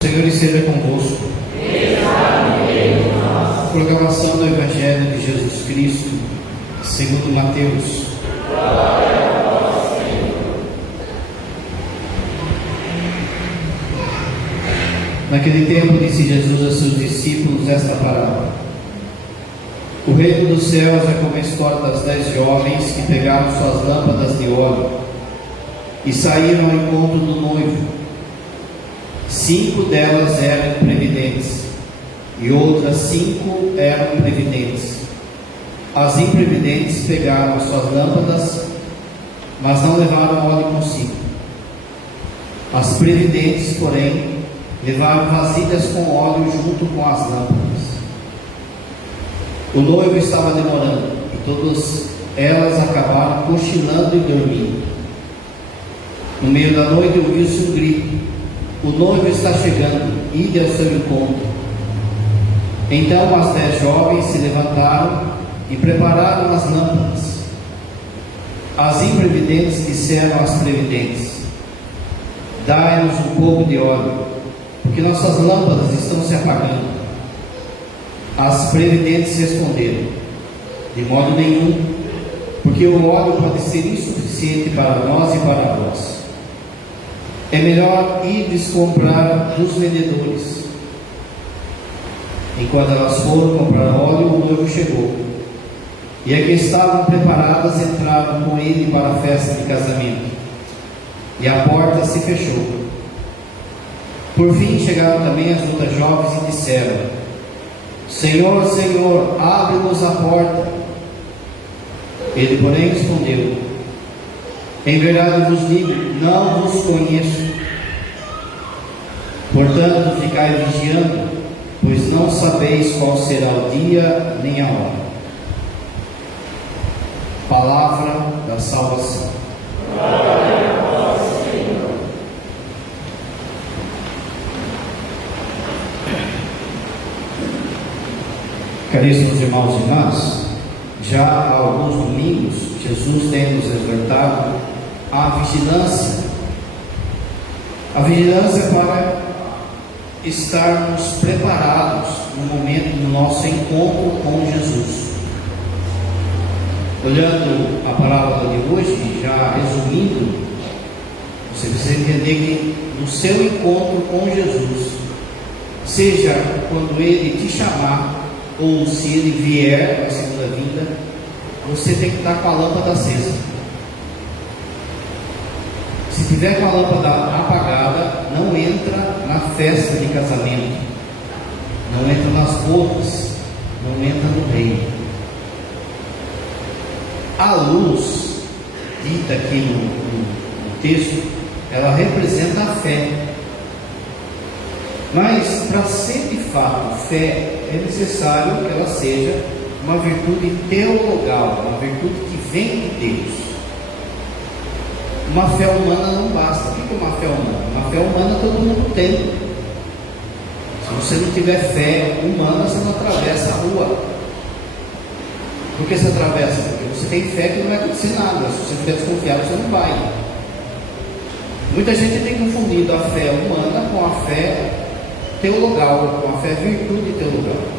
O Senhor esteja convosco. Proclamação do Evangelho de Jesus Cristo, segundo Mateus. Naquele tempo disse Jesus a seus discípulos esta parábola: O reino dos céus é como a história das 10 jovens que pegaram suas lâmpadas de óleo e saíram ao encontro do noivo. 5 delas eram imprevidentes e outras 5 eram previdentes. As imprevidentes pegaram as suas lâmpadas, mas não levaram óleo consigo. As previdentes, porém, levaram vasilhas com óleo junto com as lâmpadas. O noivo estava demorando e todas elas acabaram cochilando e dormindo. No meio da noite ouviu-se um grito: O noivo está chegando, ide ao seu encontro. Então as 10 jovens se levantaram e prepararam as lâmpadas. As imprevidentes disseram às previdentes: Dai-nos um pouco de óleo, porque nossas lâmpadas estão se apagando. As previdentes responderam: De modo nenhum, porque o óleo pode ser insuficiente para nós e para vós. É melhor irdes comprar dos vendedores. Enquanto elas foram comprar óleo, o noivo chegou. E as que estavam preparadas entraram com ele para a festa de casamento. E a porta se fechou. Por fim chegaram também as outras jovens e disseram: Senhor, Senhor, abre-nos a porta. Ele, porém, respondeu: Em verdade vos digo, não vos conheço. Portanto, ficai vigiando, pois não sabeis qual será o dia nem a hora. Palavra da salvação. Glória a vós, Senhor. Caríssimos irmãos e irmãs, já há alguns domingos, Jesus tem nos exortado à vigilância. A vigilância para estarmos preparados no momento do nosso encontro com Jesus. Olhando a palavra de hoje, já resumindo, você precisa entender que no seu encontro com Jesus, seja quando Ele te chamar, ou se Ele vier na segunda vinda, você tem que estar com a lâmpada acesa. Se tiver com a lâmpada apagada, não entra na festa de casamento, não entra nas bodas, não entra no reino. A luz, dita aqui no texto, ela representa a fé. Mas para ser de fato fé, é necessário que ela seja uma virtude teologal, uma virtude que vem de Deus. Uma fé humana não basta. O que é uma fé humana? Uma fé humana todo mundo tem. Se você não tiver fé humana, você não atravessa a rua. Por que você atravessa? Porque você tem fé que não vai acontecer nada. Se você estiver desconfiado, você não vai. Muita gente tem confundido a fé humana com a fé teologal, com a fé virtude teologal.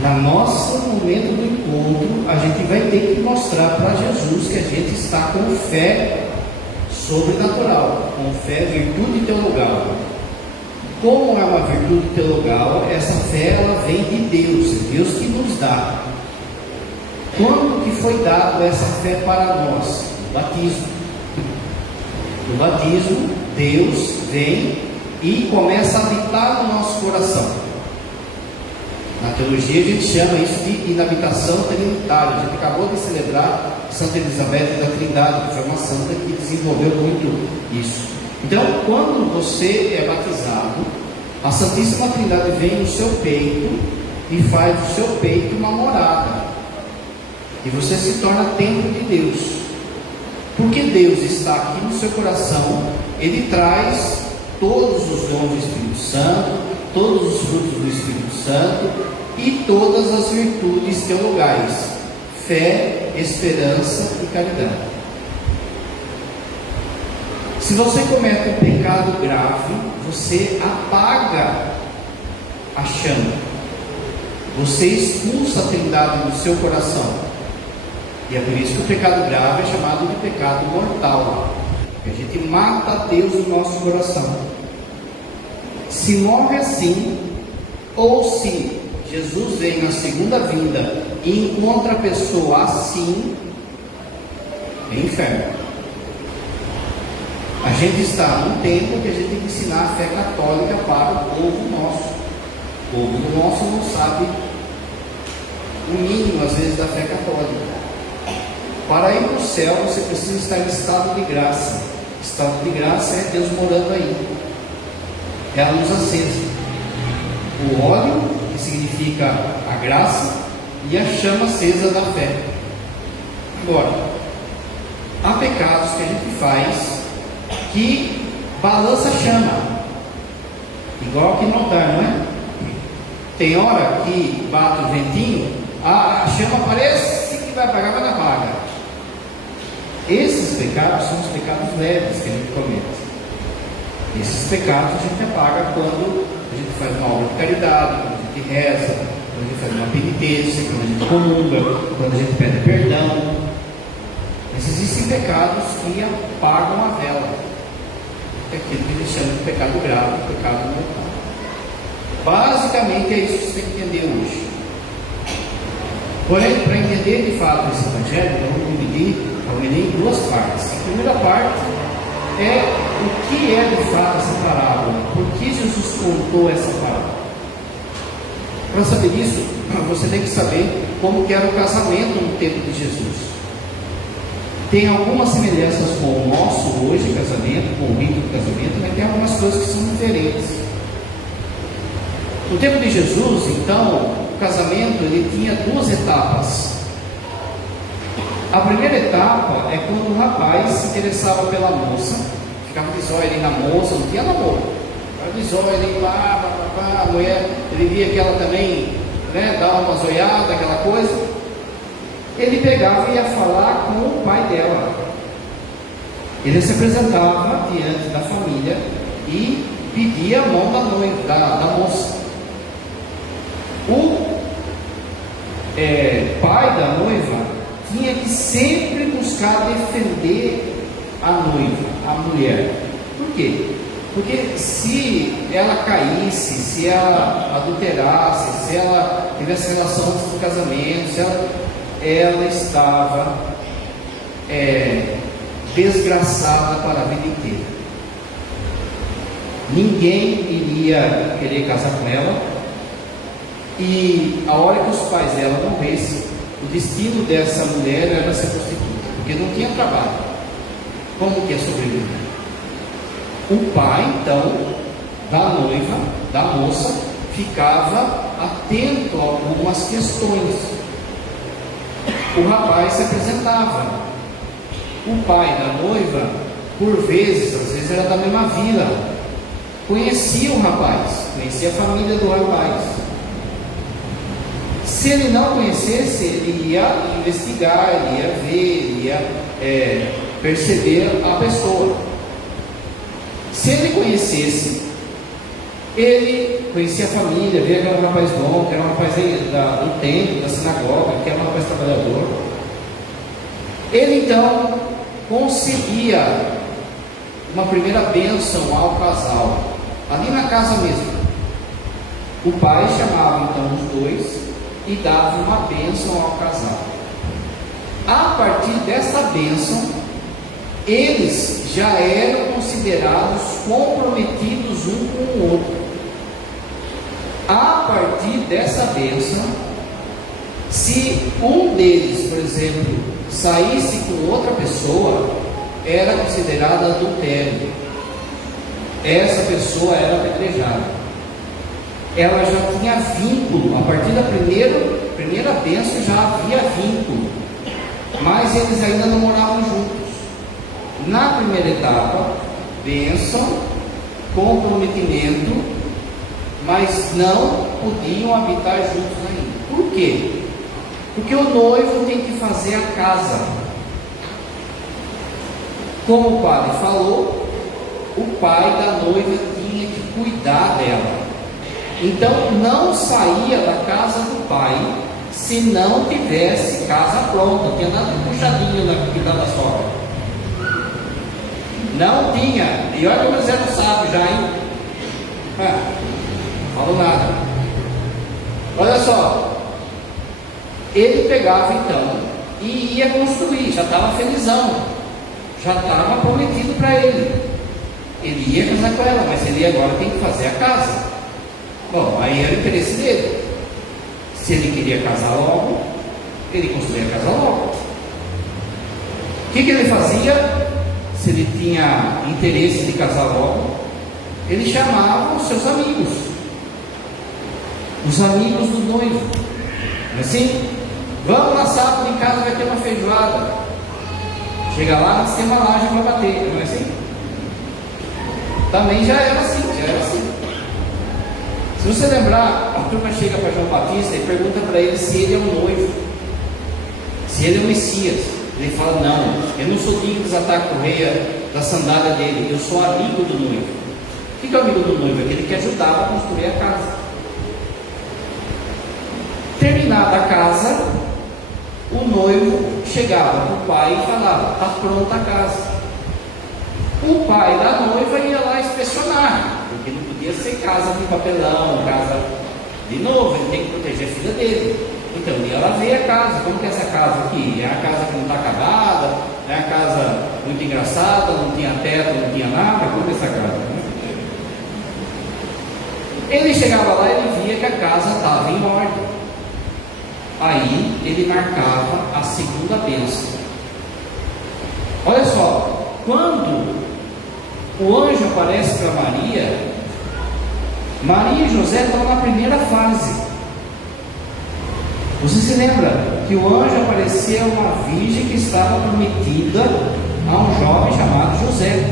No nosso momento do encontro, a gente vai ter que mostrar para Jesus que a gente está com fé sobrenatural, com fé virtude teologal. Como é uma virtude teologal, essa fé ela vem de Deus, é Deus que nos dá. Quando que foi dado essa fé para nós? No batismo. No batismo, Deus vem e começa a habitar no nosso coração. Na teologia a gente chama isso de inabitação trinitária. A gente acabou de celebrar Santa Elizabeth da Trindade, que foi uma santa que desenvolveu muito isso. Então, quando você é batizado, a Santíssima Trindade vem no seu peito e faz do seu peito uma morada. E você se torna templo de Deus. Porque Deus está aqui no seu coração, Ele traz todos os dons do Espírito Santo, todos os frutos do Espírito Santo e todas as virtudes teologais: fé, esperança e caridade. Se você comete um pecado grave, você apaga a chama, você expulsa a Trindade do seu coração, e é por isso que o pecado grave é chamado de pecado mortal, porque a gente mata Deus no nosso coração. Se morre assim, ou se Jesus vem na segunda vinda e encontra a pessoa assim, é inferno. A gente está num tempo que a gente tem que ensinar a fé católica para o povo nosso. O povo nosso não sabe o mínimo, às vezes, da fé católica. Para ir para o céu, você precisa estar em estado de graça. Estado de graça é Deus morando aí. É a luz acesa. O óleo, que significa a graça, e a chama acesa da fé. Agora, há pecados que a gente faz que balança a chama, igual aqui no altar, não é? Tem hora que bate o ventinho, a chama parece que vai apagar, mas não apaga. Esses pecados são os pecados leves que a gente comete. Esses pecados a gente apaga quando a gente faz uma obra de caridade, quando a gente reza, quando a gente faz uma penitência, quando a gente comunga, quando a gente pede perdão. Mas existem pecados que apagam a vela. É aquilo que eles chamam de pecado grave, pecado mortal. Basicamente é isso que você tem que entender hoje. Porém, para entender de fato esse evangelho, eu vou dividir em duas partes. A primeira parte é o que é de fato essa parábola, por que Jesus contou essa parábola. Para saber isso, você tem que saber como que era o casamento no tempo de Jesus. Tem algumas semelhanças com o nosso hoje casamento, com o rito do casamento, mas tem algumas coisas que são diferentes. No tempo de Jesus, então, o casamento ele tinha duas etapas. A primeira etapa é quando o rapaz se interessava pela moça, ficava de zóio ali na moça, não tinha namoro, ficava de zóio ali, a mulher, ele via que ela também, dava uma zoiada, aquela coisa. Ele pegava e ia falar com o pai dela. Ele se apresentava diante da família e pedia a mão da noiva, da moça. O pai da noiva tinha que sempre buscar defender a noiva, a mulher. Por quê? Porque se ela caísse, se ela adulterasse, se ela tivesse relação antes do casamento, se ela estava desgraçada para a vida inteira. Ninguém iria querer casar com ela, e a hora que os pais dela morressem, o destino dessa mulher era ser prostituta, porque não tinha trabalho. Como que ia sobreviver? O pai, então, da noiva, da moça, ficava atento a algumas questões. O rapaz se apresentava. O pai da noiva, por vezes, às vezes era da mesma vila, conhecia o rapaz, conhecia a família do rapaz. Se ele não conhecesse, ele ia investigar, ele ia ver, ele ia perceber a pessoa. Se ele conhecesse, ele conhecia a família, via que era um rapaz bom, que era um rapaz do templo, da sinagoga, que era um rapaz trabalhador. Ele então conseguia uma primeira bênção ao casal, ali na casa mesmo. O pai chamava então os dois e dava uma bênção ao casal. A partir dessa bênção, eles já eram considerados comprometidos um com o outro. A partir dessa bênção, se um deles, por exemplo, saísse com outra pessoa, era considerado adultério. Essa pessoa era apedrejada. Ela já tinha vínculo, a partir da primeira bênção já havia vínculo, mas eles ainda não moravam juntos. Na primeira etapa, bênção, comprometimento, mas não podiam habitar juntos ainda. Por quê? Porque o noivo tem que fazer a casa. Como o padre falou, o pai da noiva tinha que cuidar dela. Então não saía da casa do pai se não tivesse casa pronta. Não tinha nada de puxadinho na quinta da sogra. Não tinha. E olha como eles eram sábios já, hein? Não falo nada. Olha só. Ele pegava então e ia construir. Já estava felizão. Já estava prometido para ele. Ele ia casar com ela, mas ele agora tem que fazer a casa. Bom, aí era o interesse dele. Se ele queria casar logo, ele construía a casa logo. O que ele fazia? Se ele tinha interesse de casar logo, ele chamava os seus amigos, os amigos do noivo. Não é assim? Vamos lá sábado em casa, vai ter uma feijoada. Chega lá, antes tem uma laje para bater, não é assim? Também já era assim. Se você lembrar, a turma chega para João Batista e pergunta para ele se ele é um noivo, se ele é o Messias. Ele fala: não, eu não sou digno de desatar a correia da sandália dele, eu sou amigo do noivo. O que é o amigo do noivo? Aquele que ajudava a construir a casa. Terminada a casa, o noivo chegava para o pai e falava: está pronta a casa. O pai da noiva ia lá inspecionar, porque não podia ser casa de papelão, casa de novo, ele tem que proteger a filha dele. Então ele ia lá ver a casa. Como que é essa casa aqui? É a casa que não está acabada, é a casa muito engraçada, não tinha teto, não tinha nada. Como é essa casa? Ele chegava lá e ele via que a casa estava em ordem. Aí ele marcava a segunda bênção. Olha só, quando o anjo aparece para Maria, Maria e José estão na primeira fase. Você se lembra que o anjo apareceu a uma virgem que estava prometida a um jovem chamado José.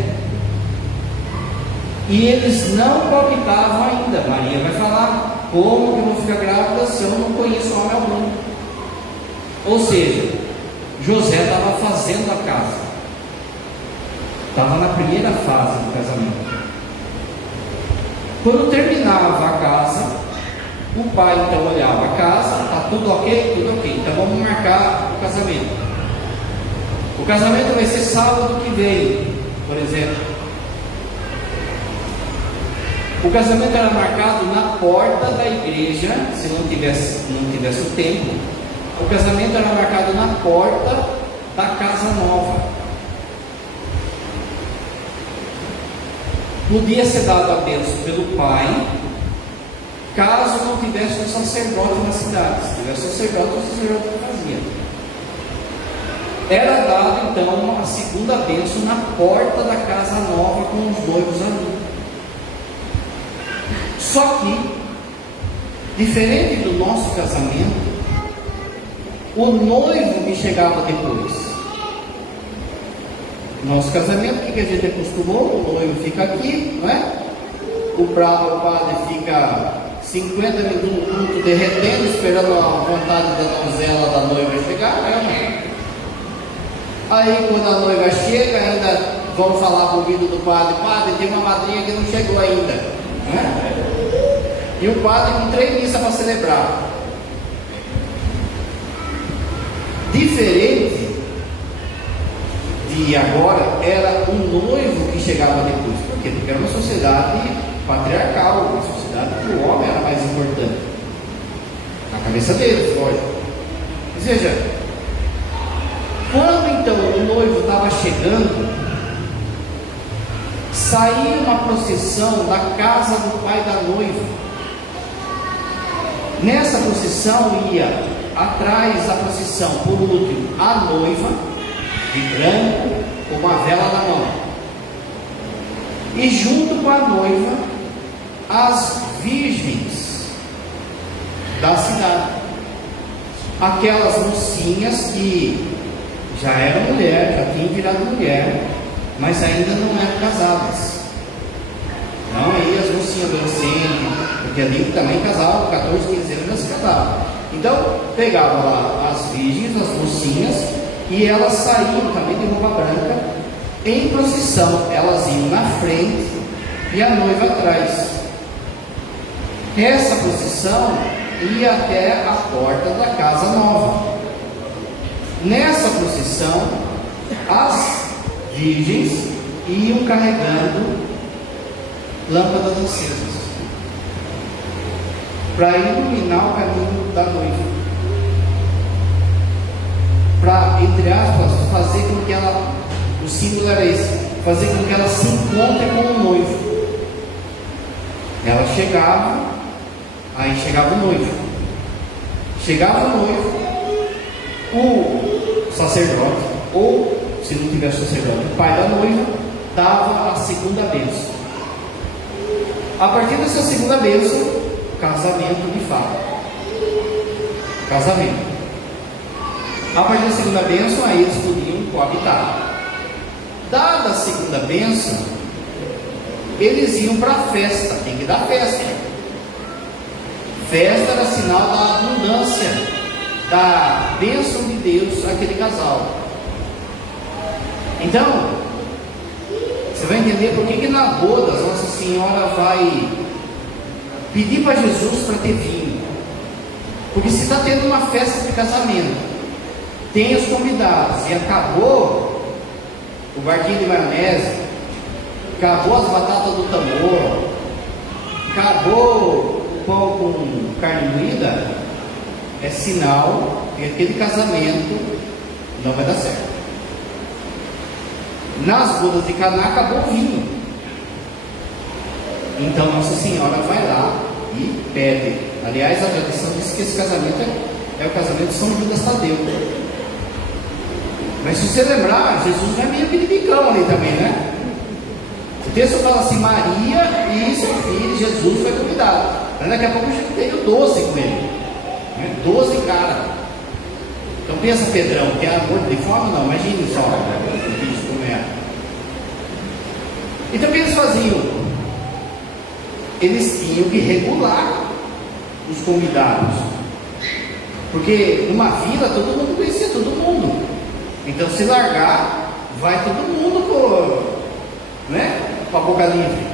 E eles não palpitavam ainda. Maria vai falar: como que eu vou ficar grávida se eu não conheço homem algum? Ou seja, José estava fazendo a casa, estava na primeira fase do casamento. Quando terminava a casa, o pai então olhava a casa: está tudo ok? Tudo ok, então vamos marcar o casamento. O casamento vai ser sábado que vem, por exemplo. O casamento era marcado na porta da igreja, se não tivesse o templo. O casamento era marcado na porta da casa nova. Podia ser dado a bênção pelo pai, caso não tivesse um sacerdote na cidade. Se tivesse sacerdote, o sacerdote fazia. Era dado então a segunda bênção na porta da casa nova com os noivos ali. Só que, diferente do nosso casamento, o noivo me chegava depois. Nosso casamento, o que a gente acostumou? O noivo fica aqui, não é? O padre fica 50 minutos derretendo, esperando a vontade da donzela da noiva chegar, né? Aí quando a noiva chega, ainda vão falar com o ouvido do padre: padre, tem uma madrinha que não chegou ainda, né? E o padre com 3 missas para celebrar. Diferente de agora, era o noivo que chegava depois. Por quê? Porque era uma sociedade patriarcal, uma sociedade que o homem era mais importante na cabeça deles, lógico. Ou seja, quando então o noivo estava chegando, saía uma procissão da casa do pai da noiva. Nessa procissão ia atrás da procissão, por último, a noiva de branco com uma vela na mão, e junto com a noiva as virgens da cidade, aquelas mocinhas que já eram mulher, já tinham virado mulher, mas ainda não eram casadas. Não, aí as mocinhas adolescentes, porque ali também casavam, 14, 15 anos já se casavam. Então, pegava lá as virgens, as mocinhas, e elas saíam também de roupa branca, em procissão. Elas iam na frente e a noiva atrás. Essa procissão ia até a porta da casa nova. Nessa procissão, as virgens iam carregando lâmpadas acesas para iluminar o caminho da noiva, para, entre aspas, fazer com que ela, o símbolo era esse, fazer com que ela se encontre com o noivo. Ela chegava, aí chegava o noivo. Chegava o noivo, o sacerdote, ou se não tivesse sacerdote, o pai da noiva, dava a segunda bênção. A partir dessa segunda bênção, casamento de fato. Casamento. A partir da segunda bênção, aí eles podiam coabitar. Dada a segunda bênção, eles iam para a festa. Tem que dar festa. Festa era sinal da abundância, da bênção de Deus àquele casal. Então, você vai entender por que na boda Nossa Senhora vai pedir para Jesus para ter vinho. Porque se está tendo uma festa de casamento, tem os convidados, e acabou o barquinho de maionese, acabou as batatas do tambor, acabou o pão com carne moída, é sinal que aquele casamento não vai dar certo. Nas bodas de Caná acabou o vinho. Então Nossa Senhora vai lá e pede. Aliás, a tradição diz que esse casamento é o casamento de São Judas Tadeu. Mas se você lembrar, Jesus não é meio piribicão ali também, né? O texto fala assim: Maria e seu filho Jesus foi convidado. Mas daqui a pouco veio 12 com ele, né? 12 caras. Então pensa, Pedrão, que é amor de forma? Não, imagine só o bicho como é. Então o que eles faziam? Eles tinham que regular os convidados, porque numa vila todo mundo conhecia todo mundo. Então se largar, vai todo mundo para a boca livre.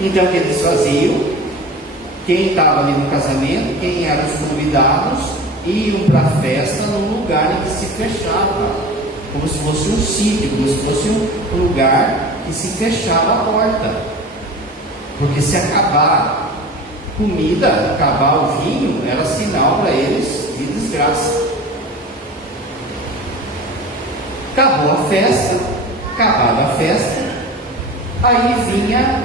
Então o que eles faziam? Quem estava ali no casamento, quem eram os convidados, iam para a festa num lugar em que se fechava, como se fosse um sítio, como se fosse um lugar que se fechava a porta. Porque se acabar comida, acabar o vinho, era sinal para eles de desgraça. Acabou a festa, acabada a festa, aí vinha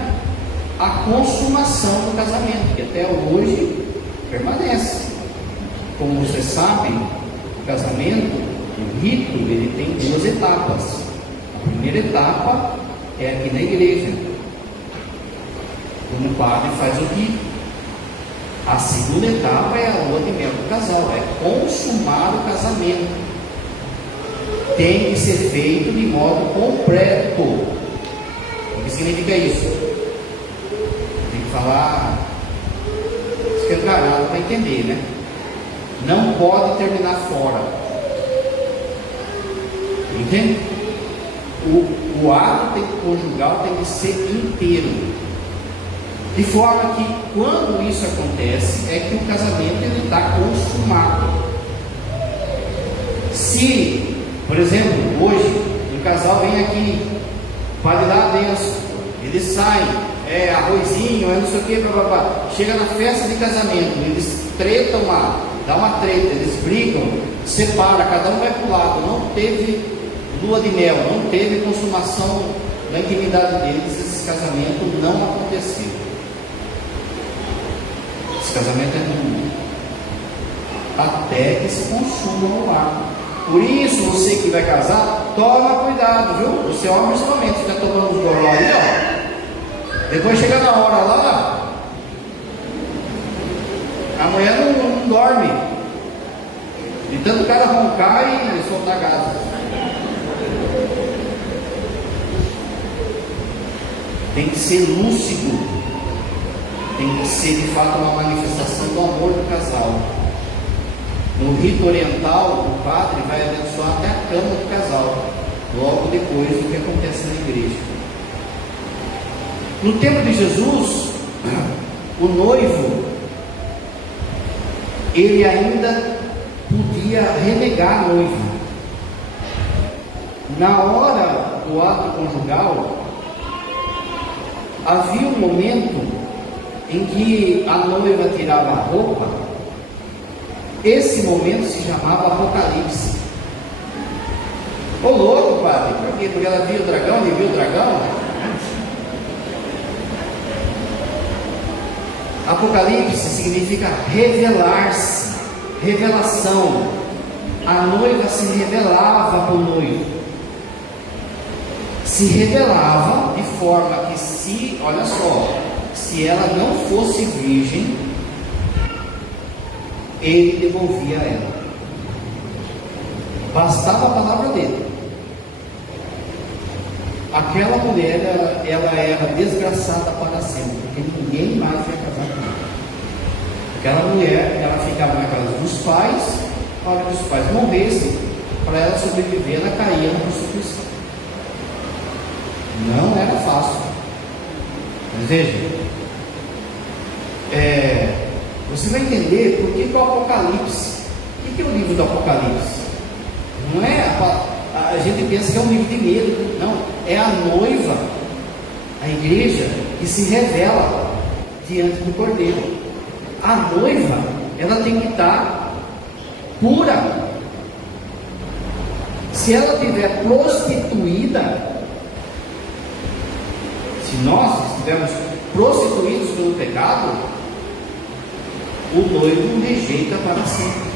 a consumação do casamento, que até hoje permanece. Como você sabe, o casamento, o rito, ele tem 2 etapas. A primeira etapa é aqui na igreja, quando o padre faz o rito. A segunda etapa é a lua de mel do casal, é consumar o casamento. Tem que ser feito de modo completo. O que significa isso? Tem que falar escancarado para entender, né? Não pode terminar fora. Entende? O ato conjugal tem que ser inteiro. De forma que quando isso acontece, é que o casamento está consumado. Se, por exemplo, hoje um casal vem aqui, pode dar a benção, eles saem, arrozinho, não sei o que, chega na festa de casamento, eles tretam lá, dá uma treta, eles brigam, separa, cada um vai para o lado, não teve lua de mel, não teve consumação da intimidade deles, esse casamento não aconteceu. Esse casamento é ruim, até que se consuma o ato. Por isso, você que vai casar, toma cuidado, viu? Você é homem principalmente, fica tomando os goró aí, ó. Depois chega na hora lá, a mulher não dorme, de tanto o cara roncar e soltar gases. Tem que ser lúcido, tem que ser de fato uma manifestação do amor do casal. No rito oriental, o padre vai abençoar até a cama do casal. logo depois do que acontece na igreja. No tempo de Jesus, o noivo, ele ainda podia renegar a noiva. Na hora do ato conjugal, havia um momento em que a noiva tirava a roupa. Esse momento se chamava Apocalipse. Ô louco, padre, por quê? Porque ela viu o dragão, ele viu o dragão? Apocalipse significa revelar-se, revelação. A noiva se revelava para o noivo. Se revelava de forma que olha só, se ela não fosse virgem, ele devolvia ela. Bastava a palavra dele. Aquela mulher, ela era desgraçada para sempre, porque ninguém mais ia casar com ela. Aquela mulher, ela ficava na casa dos pais, a hora que os pais morressem, para ela sobreviver, ela caía na prostituição. Não era fácil. Mas veja, você vai entender por que o Apocalipse. O que é o livro do Apocalipse? Não é a gente pensa que é um livro de medo. Não, é a noiva, a igreja, que se revela diante do Cordeiro. A noiva, ela tem que estar pura. Se ela estiver prostituída, se nós estivermos prostituídos pelo pecado, o noivo rejeita para sempre.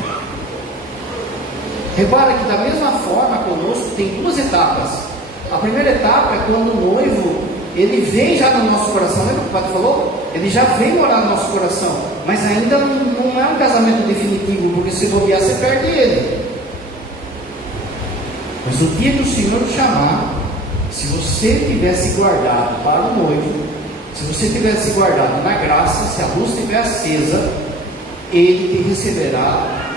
Repara que da mesma forma conosco tem duas etapas. A primeira etapa é quando o noivo, ele vem já no nosso coração. Lembra que o padre falou? Ele já vem morar no nosso coração, mas ainda não é um casamento definitivo, porque se bobear você perde ele. Mas o dia que o Senhor o chamar, se você tivesse guardado para o noivo, se você tivesse guardado na graça, se a luz estiver acesa, ele te receberá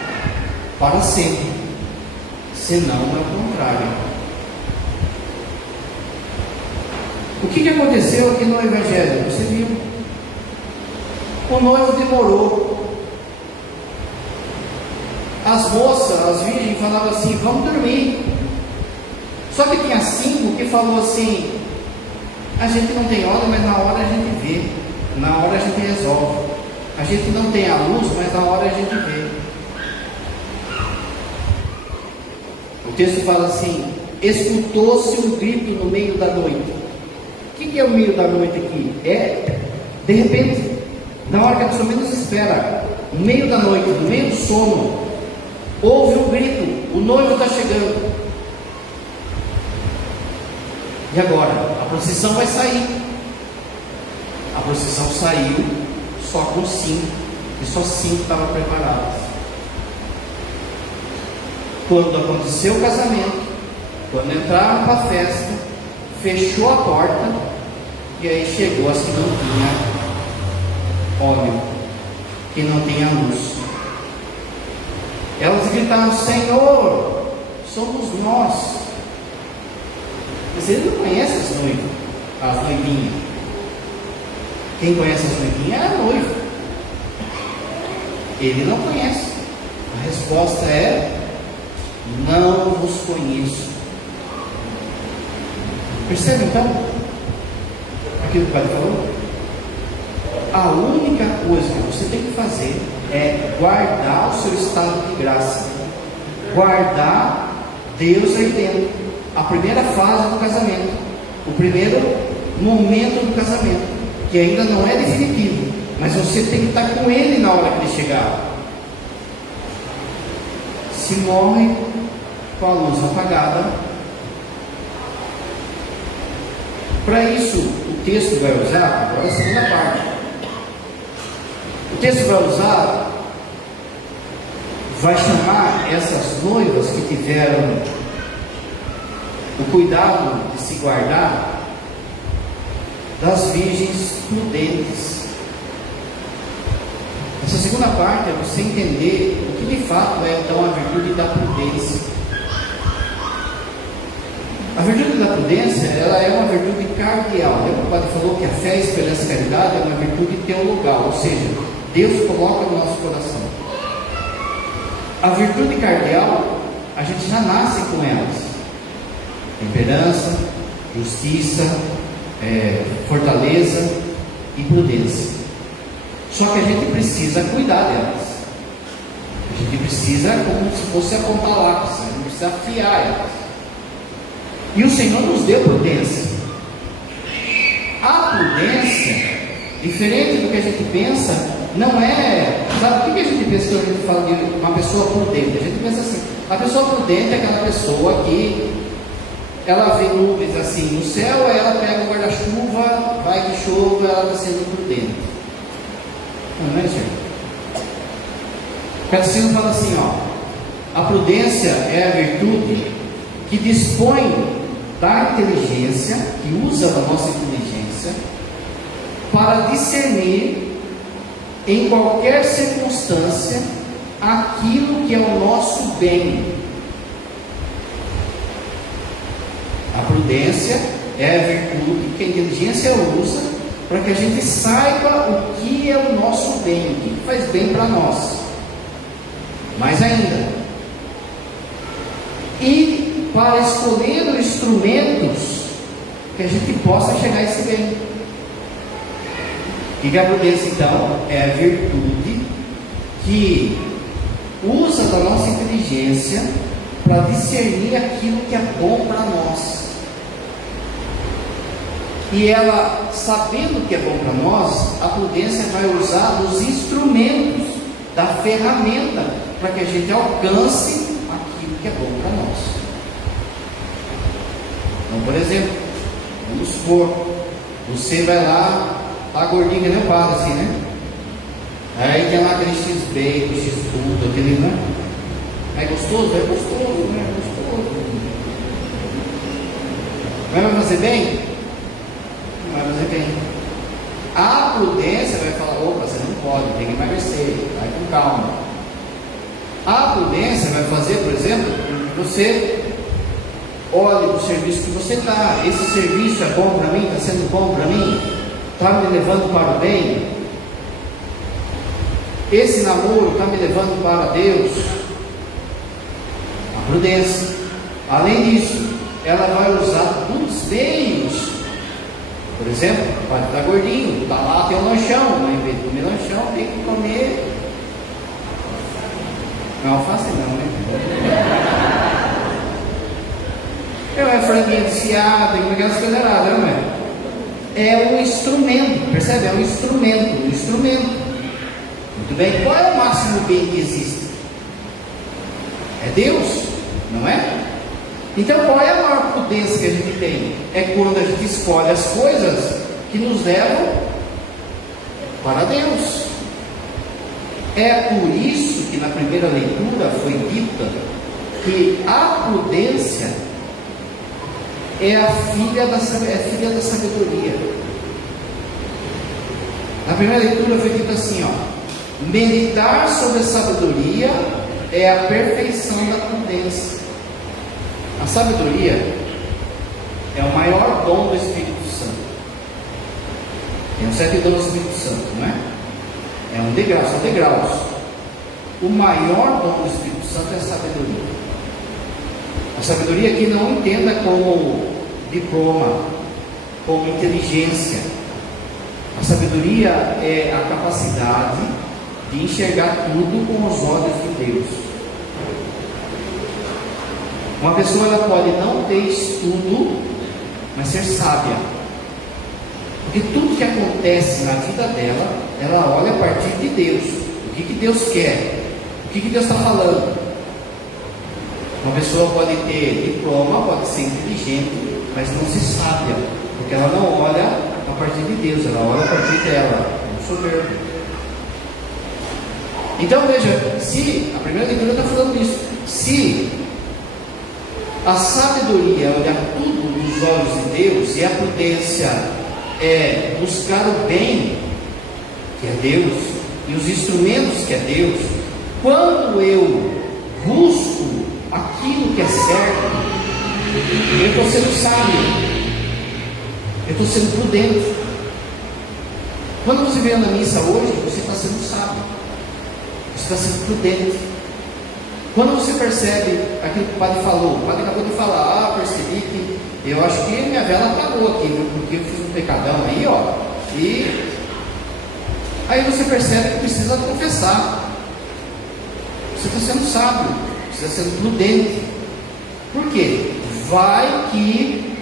para sempre. Senão é o contrário. O que aconteceu aqui no Evangelho? Você viu? O noivo demorou. As moças, as virgens, falavam assim: vamos dormir. Só que tinha 5 que falou assim: a gente não tem hora, mas na hora a gente vê. Na hora a gente resolve. A gente não tem a luz, mas na hora a gente vê. O texto fala assim: escutou-se um grito no meio da noite. O que é o meio da noite aqui? É, de repente, na hora que a pessoa menos espera, no meio da noite, no meio do sono, houve um grito: o noivo está chegando. E agora? A procissão vai sair. A procissão saiu só com 5, e só 5 estavam preparados. Quando aconteceu o casamento, quando entraram para a festa, fechou a porta, e aí chegou as que não tinham óleo, que não tinha luz. Elas gritaram: Senhor, somos nós. Mas ele não conhece as noivinhas. Quem conhece as noivinhas é a noiva. Ele não conhece. A resposta é: não vos conheço. Percebe então aquilo que o Pai falou? A única coisa que você tem que fazer é guardar o seu estado de graça, guardar Deus aí dentro. A primeira fase do casamento, o primeiro momento do casamento, que ainda não é definitivo, mas você tem que estar com Ele na hora que Ele chegar. Se morre com a luz apagada. Para isso, o texto vai usar, agora a segunda parte. O texto vai chamar essas noivas que tiveram o cuidado de se guardar das virgens prudentes. Essa segunda parte é você entender o que de fato é então a virtude da prudência. A virtude da prudência, ela é uma virtude cardeal. Lembra que o padre falou que a fé, a esperança e a caridade é uma virtude teologal, ou seja, Deus coloca no nosso coração. A virtude cardeal, a gente já nasce com elas: temperança, justiça, fortaleza e prudência. Só que a gente precisa cuidar delas. A gente precisa, como se fosse apontar lápis, a gente precisa afiar elas. E o Senhor nos deu prudência. A prudência, diferente do que a gente pensa, não é... Sabe o que a gente pensa quando a gente fala de uma pessoa prudente? A gente pensa assim: a pessoa prudente é aquela pessoa que ela vê nuvens assim no céu, aí ela pega o guarda-chuva, vai que chova, ela está sendo prudente. Não é isso? O catecismo fala assim, ó: a prudência é a virtude que dispõe da inteligência, que usa da nossa inteligência para discernir em qualquer circunstância aquilo que é o nosso bem. A prudência é a virtude que a inteligência usa para que a gente saiba o que é o nosso bem, o que faz bem para nós. Mais ainda, e para escolher os instrumentos que a gente possa chegar a esse bem. E a prudência, então, é a virtude que usa da nossa inteligência para discernir aquilo que é bom para nós. E ela, sabendo que é bom para nós, a prudência vai usar dos instrumentos, da ferramenta, para que a gente alcance aquilo que é bom para nós. Então, por exemplo, vamos supor, você vai lá, tá gordinho que nem o padre, assim, né? Aí tem lá aquele X-bacon, X-tudo, aquele, né? É gostoso? É gostoso, né? É gostoso. Vai fazer bem? Não vai fazer bem. A prudência vai falar: opa, você não pode, tem que emagrecer, vai com calma. A prudência vai fazer, por exemplo, que você olhe para o serviço que você está. Esse serviço é bom para mim? Está sendo bom para mim? Está me levando para o bem? Esse namoro está me levando para Deus? A prudência. Além disso, ela vai usar dos meios. Por exemplo, o padre está gordinho, está lá, tem um lanchão, mas em vez de comer lanchão, tem que comer. Não é alface não, né? É franguinho desfiado, tem que pegar as coisas erradas, não é? É um instrumento, percebe? É um instrumento. Muito bem, qual é o máximo bem que existe? É Deus, não é? Então, qual é a maior prudência que a gente tem? É quando a gente escolhe as coisas que nos levam para Deus. É por isso que na primeira leitura foi dita que a prudência é a filha da sabedoria. Na primeira leitura foi dito assim, ó: meditar sobre a sabedoria é a perfeição da prudência. A sabedoria é o maior dom do Espírito Santo. Tem os 7 dons do Espírito Santo, não é? É um degrau, são degraus. O maior dom do Espírito Santo é a sabedoria. A sabedoria aqui não entenda como diploma, como inteligência. A sabedoria é a capacidade de enxergar tudo com os olhos de Deus. Uma pessoa ela pode não ter estudo, mas ser sábia. Porque tudo que acontece na vida dela, ela olha a partir de Deus. O que Deus quer? O que Deus está falando? Uma pessoa pode ter diploma, pode ser inteligente, mas não ser sábia, porque ela não olha a partir de Deus, ela olha a partir dela, é um soberbo. Então veja, se a primeira leitura está falando disso, se a sabedoria é olhar tudo nos olhos de Deus, e a prudência é buscar o bem, que é Deus, e os instrumentos, que é Deus, quando eu busco aquilo que é certo, Eu estou sendo sábio. Eu estou sendo prudente. Quando você veio na missa hoje, você está sendo sábio. Você está sendo prudente. Quando você percebe aquilo que o padre falou, o padre acabou de falar, percebi que eu acho que minha vela apagou aqui, viu? Porque eu fiz um pecadão aí, ó. E aí você percebe que precisa confessar. Você está sendo sábio, você está sendo prudente. Por quê? Vai que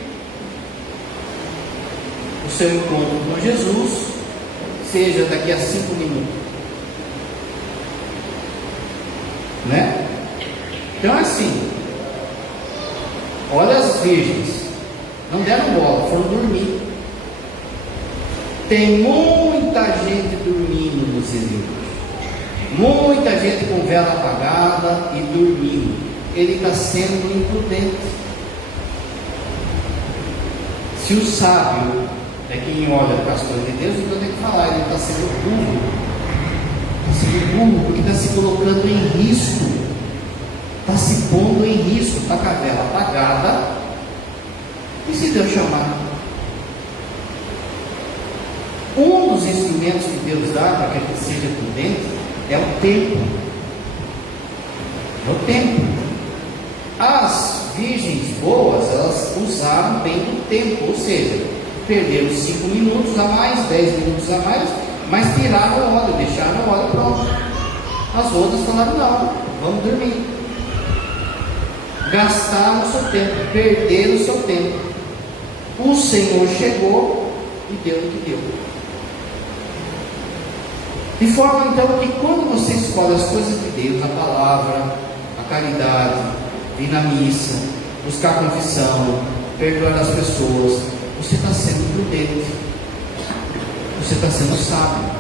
o seu encontro com Jesus seja daqui a 5 minutos, né? Então é assim, olha as virgens, não deram bola, foram dormir. Tem muita gente dormindo nos igrejas, muita gente com vela apagada e dormindo. Ele está sendo imprudente. Se o sábio é quem olha para as coisas de Deus, então tem que falar, ele está sendo burro. Está sendo burro porque está se colocando em risco. Está se pondo em risco, está com a vela apagada. E se Deus chamar? Um dos instrumentos que Deus dá para que a gente seja prudente é o tempo. É o tempo. As virgens boas, elas usaram bem o tempo, ou seja, perderam 5 minutos a mais, 10 minutos a mais, mas tiraram o óleo, deixaram o óleo pronto. As outras falaram: não, vamos dormir. Gastaram o seu tempo, perderam o seu tempo. O Senhor chegou e deu o que deu. De forma então que quando você escolhe as coisas de Deus, a palavra, a caridade, vir na missa, buscar confissão, perdoar as pessoas, você está sendo prudente, você está sendo sábio.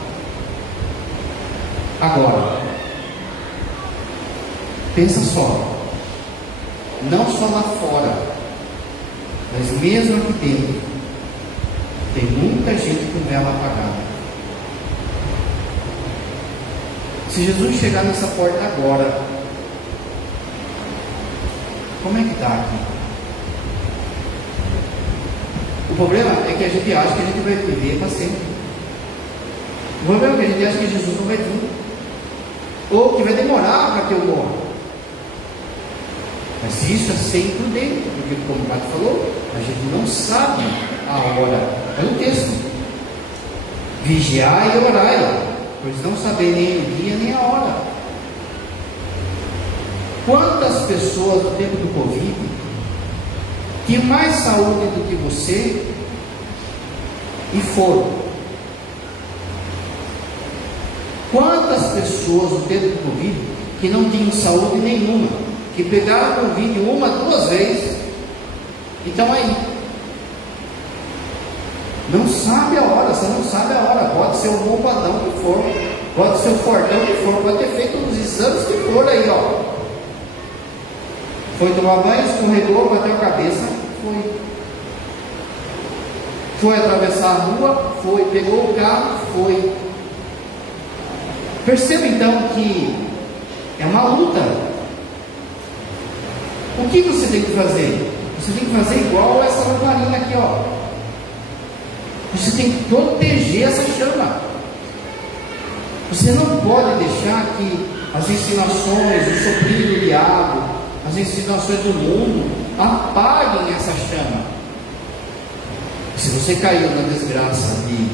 Agora, pensa só, não só lá fora, mas mesmo aqui dentro, tem muita gente com vela apagada. Se Jesus chegar nessa porta agora, como é que está aqui? O problema é que a gente acha que a gente vai viver para sempre. O problema é que a gente acha que Jesus não vai vir, ou que vai demorar para que eu morra. Mas isso é ser imprudente, porque como o padre falou, a gente não sabe a hora. É um texto: vigiai e orai, pois não sabeis nem o dia nem a hora. Quantas pessoas no tempo do Covid tinham mais saúde do que você e foram? Quantas pessoas no tempo do Covid que não tinham saúde nenhuma, que pegaram o Covid 1, 2 vezes e estão aí? Não sabe a hora, você não sabe a hora. Pode ser o bombadão que for, pode ser o fortão que for, pode ter feito os exames que for aí, ó. Foi tomar banho, escorregou, bateu a cabeça, foi. Foi atravessar a rua, foi. Pegou o carro, foi. Perceba então que é uma luta. O que você tem que fazer? Você tem que fazer igual essa lamparina aqui, ó. Você tem que proteger essa chama. Você não pode deixar que as insinuações, o sopro do diabo, as insinuações do mundo apaguem essa chama. Se você caiu na desgraça de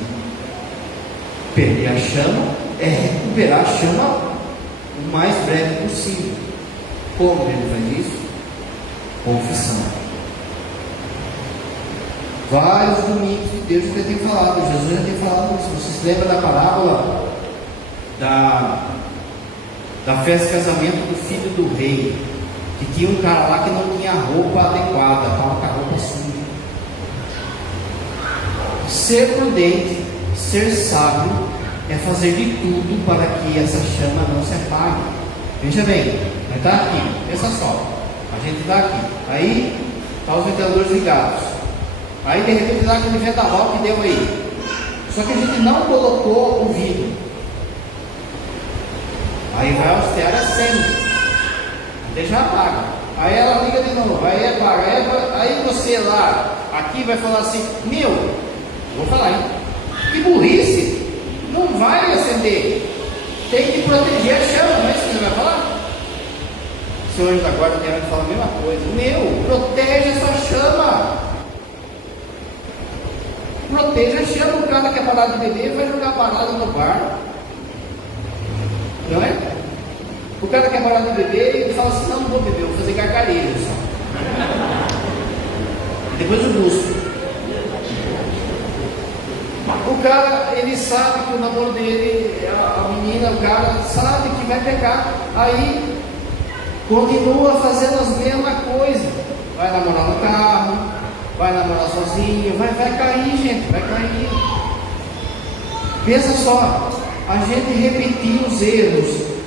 perder a chama, é recuperar a chama o mais breve possível. Como ele faz isso? Confissão. Vários domingos que Deus já tem falado, Jesus já tem falado isso. Você se lembra da parábola da festa de casamento do filho do rei, que tinha um cara lá que não tinha roupa adequada, estava com a roupa suja. Ser prudente, ser sábio, é fazer de tudo para que essa chama não se apague. Veja bem, vai estar aqui, pensa só, a gente está aqui, aí está os ventiladores ligados, aí de repente dá aquele vendaval que deu aí, só que a gente não colocou o vidro, aí vai austear acende, até já apaga, Aí ela liga de novo, aí apaga, aí você lá, aqui vai falar assim, vou falar, hein? Que burrice! Não vai acender. Tem que proteger a chama, não é isso que você vai falar? O senhor da guarda tem que falar a mesma coisa. Protege essa chama. Proteja a chama. O cara quer parar de beber, vai jogar parado no bar. Não é? O cara quer parar de beber e fala assim, não vou beber, vou fazer gargarejo só. Depois eu busco. O cara, ele sabe que o namoro dele, a menina, o cara sabe que vai pegar, aí continua fazendo as mesmas coisas, vai namorar no carro, vai namorar sozinho, vai cair, gente, vai cair. Pensa só, a gente repetir os erros